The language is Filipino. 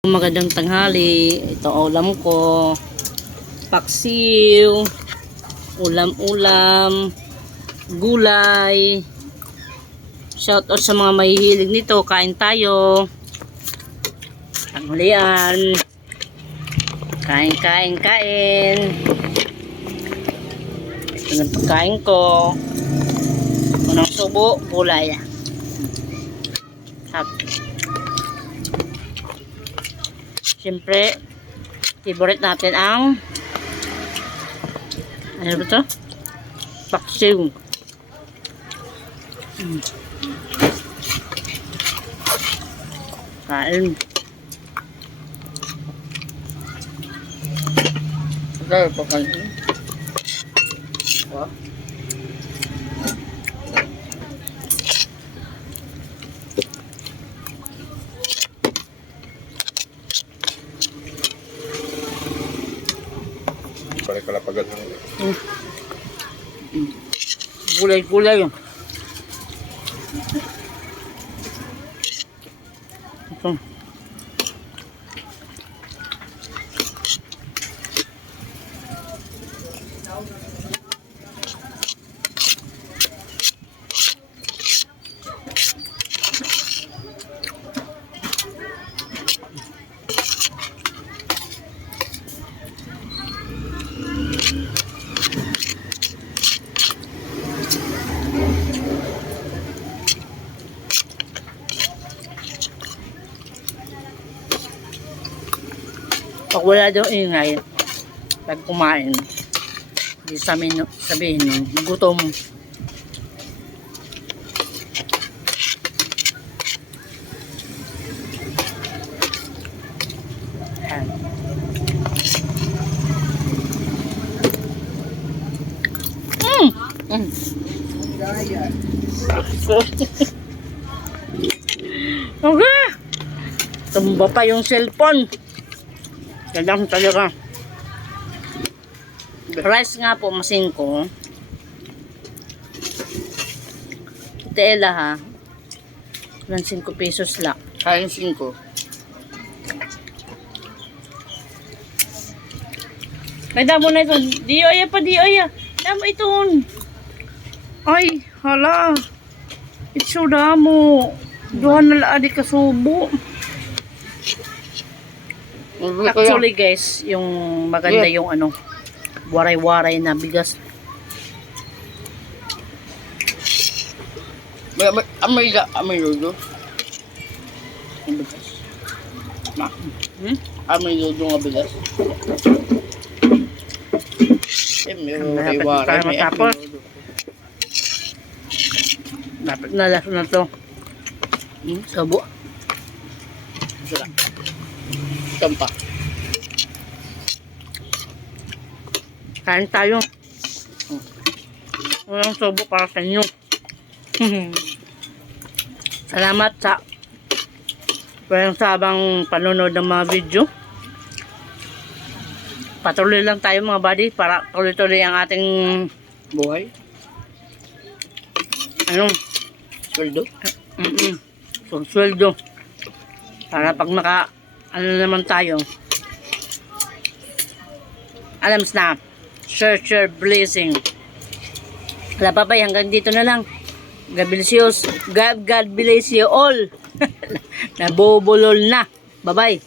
Magandang tanghali. Ito ulam ko. Paksiw, ulam-ulam, gulay. Shout out sa mga mahihilig nito. Kain tayo. Tanghalian. Kain. Ito na pagkain ko. Unang subo, gulay. Siyempre, favorite natin ang ano ba ito? Paksiw. Kain. Kaya pa kain. Balik kalapagan. Gulay-gulay. Ito. Pag wala daw ingay, pag kumain, hindi sabihin nun, gutom. Ayan. Okay. Tumba pa yung cellphone. Gandang talaga. Rice nga po, masing ko. Tela ha. Ng 5 pesos lang. Kain 5. May damo na ito. Di oya. Damo ito. Ay, hala. It's so damo. Doon na laadi kasubo. Actually guys, yung maganda yung ano, waray-waray na bigas. Amoy ludo. Amoy ludo nga bigas. Malapit tayo matapos. Dapat na last na to. Sabo. Tampa. Kain tayo. Walang sobo para sa inyo. Salamat sa walang sabang panonood ng mga video. Patuloy lang tayo mga buddy para tuloy-tuloy ang ating Buhay. ano, Sweldo. sweldo. Para pag ano naman tayo, alam na, share blessing. Wala pa ba, hanggang dito na lang. God bless you all. Nabubulol na. Bye bye.